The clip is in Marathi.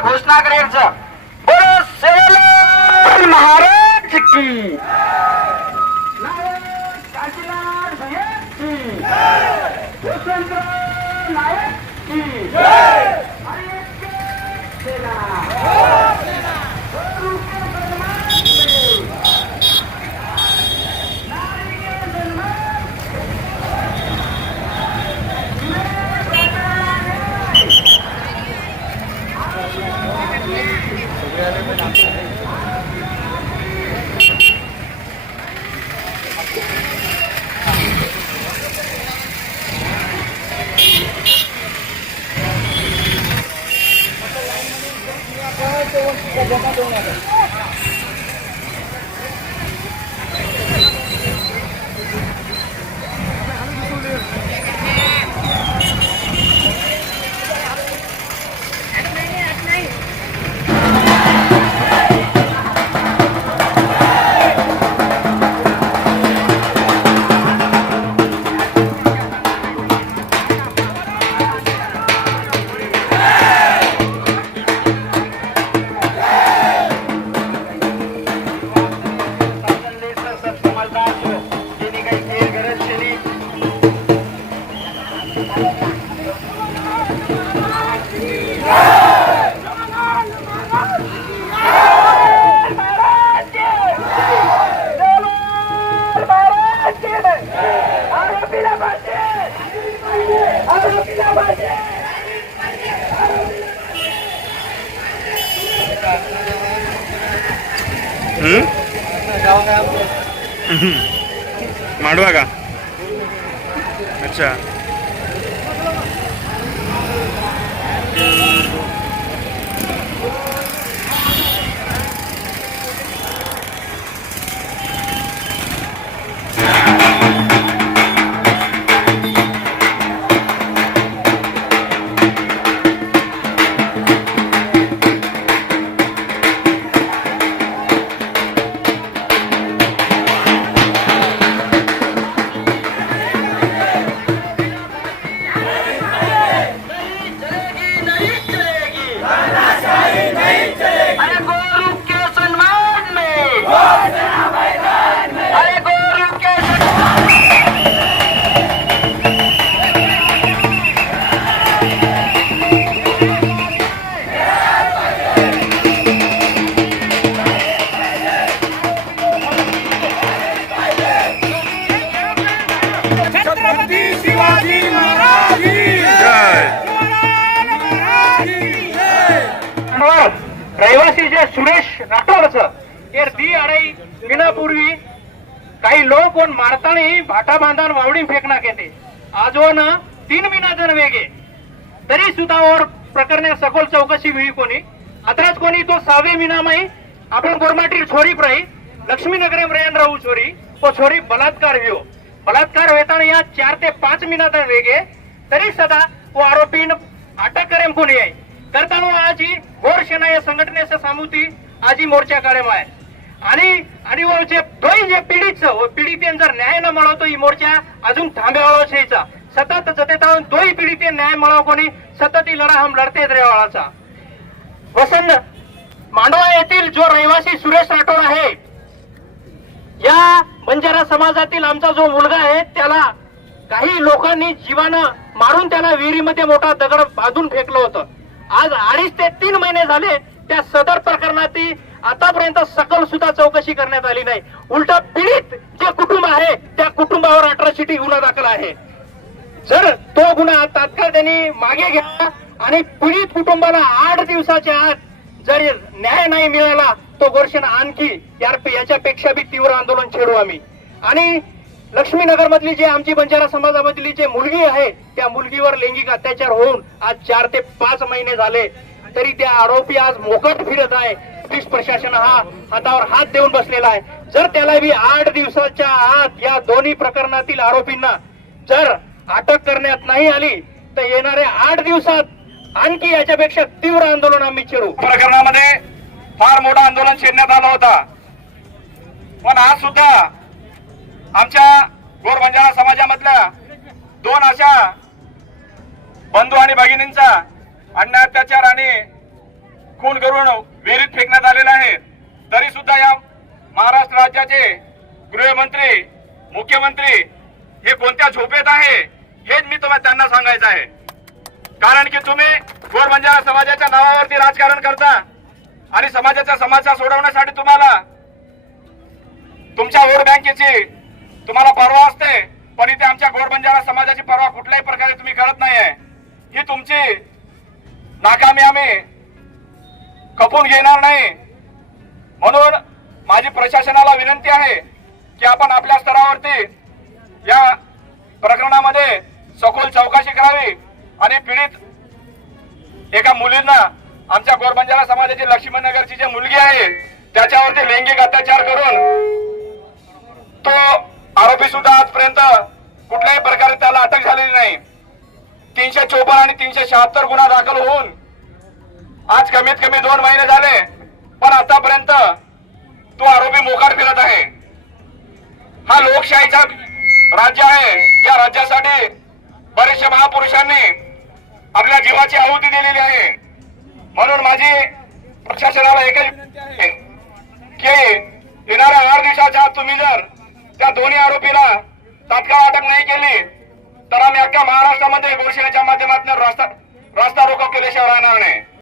घोषणा करायचं बरं महाराज की. Gracias. मांडवा का अच्छा रहिवासी जे सुरेश राठोडचं हे दी अडई विनापूर्वी काही लोक कोण मारताना भाटा बांधान वावडी फेकना येते आजोन तीन मिनाजन वेगे. तरी सुद्धा और प्रकरणे सखोल चौकशी वेळी कोणी. आताच कोणी तो सहावे मिनामाई आपण गोरमाटी छोरी प्रही लक्ष्मीनगरे रेन राहू छोरी तो छोरी बलात्कार वियो बलात्कार वेताना या चार ते पाच मिनिट वेगे. तरी सदा वो आरोपीन अटक करेम कोणी आहे. करताना आजी घोर सेना या संघटनेचं सामुती आजी मोर्चा काढेम आहे आणि आणि व जे दोन जे पीडित व पीडितेन जर न्याय न मिळवतो ही मोर्चा अजून थांबेवाळो छेचा सतत जते ताऊन दोई न्याय मिळव कोणी? सतत ही लढा हम लढतेच रेवाळाचा. वसंत मांडवा येथील जो रहिवासी सुरेश राठोड आहे या बंजारा समाजातील आमचा जो मुलगा आहे त्याला काही लोकांनी जीवानं मारून त्याला विहिरीमध्ये मोठा दगड बांधून फेकलं होतं. आज अडीच ते तीन महिने झाले त्या सदर प्रकरणाची आतापर्यंत सकल सुद्धा चौकशी करण्यात आली नाही. उलट पीडित जे कुटुंब आहे त्या कुटुंबावर अट्रॉसिटी गुन्हा दाखल आहे. जर तो गुन्हा तात्काळ त्यांनी मागे घ्या आणि पीडित कुटुंबाला आठ दिवसाच्या आत जर न्याय नाही मिळाला तो गोरशन आणखी यार- याच्यापेक्षा बी तीव्र आंदोलन छेडू आम्ही. आणि लक्ष्मीनगर मधली जी आमची बंजारा समाजामधली जी मुलगी आहे त्या मुलगीवर लैंगिक अत्याचार होऊन आज चार ते पाच महिने झाले. तरी त्या आरोपी आज मोकट फिरत आहे. पोलीस प्रशासन हा हातावर हात देऊन बसलेला आहे. जर त्याला बी आठ दिवसाच्या आत या दोन्ही प्रकरणातील आरोपींना जर अटक करण्यात नाही आली तर येणाऱ्या आठ दिवसात आणखी याच्यापेक्षा तीव्र आंदोलन आम्ही छेडू. प्रकरणामध्ये फार मोठं आंदोलन छेडण्यात आलं होता. पण आज सुद्धा आमच्या गोरबंजारा समाजामधल्या दोन अशा बंधू आणि भगिनींचा अन्याय अत्याचार आणि खून करून विहिरीत फेकण्यात आलेला आहे. तरी सुद्धा या महाराष्ट्र राज्याचे गृहमंत्री मुख्यमंत्री हे कोणत्या झोपेत आहे हेच मी तुम्हाला त्यांना सांगायचं आहे. कारण की तुम्ही गोरबंजारा समाजाच्या नावावरती राजकारण करता आणि समाजाच्या समस्या सोडवण्यासाठी तुम्हाला तुमच्या वोट बँकेची तुम्हाला परवा असते पण इथे आमच्या गोरबंजारा समाजाची परवा कुठल्याही प्रकारे तुम्ही करत नाहीये. ही तुमची नाकामी आम्ही खपून घेणार नाही. म्हणून माझी प्रशासनाला विनंती आहे की आपण आपल्या स्तरावरती या प्रकरणामध्ये सखोल चौकशी करावी आणि पीडित एका मुलींना आमच्या गोरबंजारा समाजाची लक्ष्मीनगरची जी मुलगी आहे त्याच्यावरती लैंगिक अत्याचार करून तो आरोपी सुद्धा आजपर्यंत कुठल्याही प्रकारे त्याला अटक झालेली नाही. तीनशे चोपन्न आणि तीनशे शहात्तर गुन्हा दाखल होऊन आज कमीत कमी दोन महिने झाले पण आतापर्यंत तो आरोपी मोकाट फिरत आहे. हा लोकशाहीचा राज्य आहे. या राज्यासाठी बरेचशे महापुरुषांनी आपल्या जीवाची आहुती दिलेली आहे. म्हणून माझी प्रशासनाला एकच विनंती आहे की येणाऱ्या आठ दिवसाच्या आत तुम्ही जर त्या दोन्ही आरोपीला तात्काळ अटक नाही केली तर आम्ही अख्ख्या महाराष्ट्रामध्ये गोरशेच्या माध्यमातून रस्ता रस्ता रोको केल्याशिवाय राहणार नाही.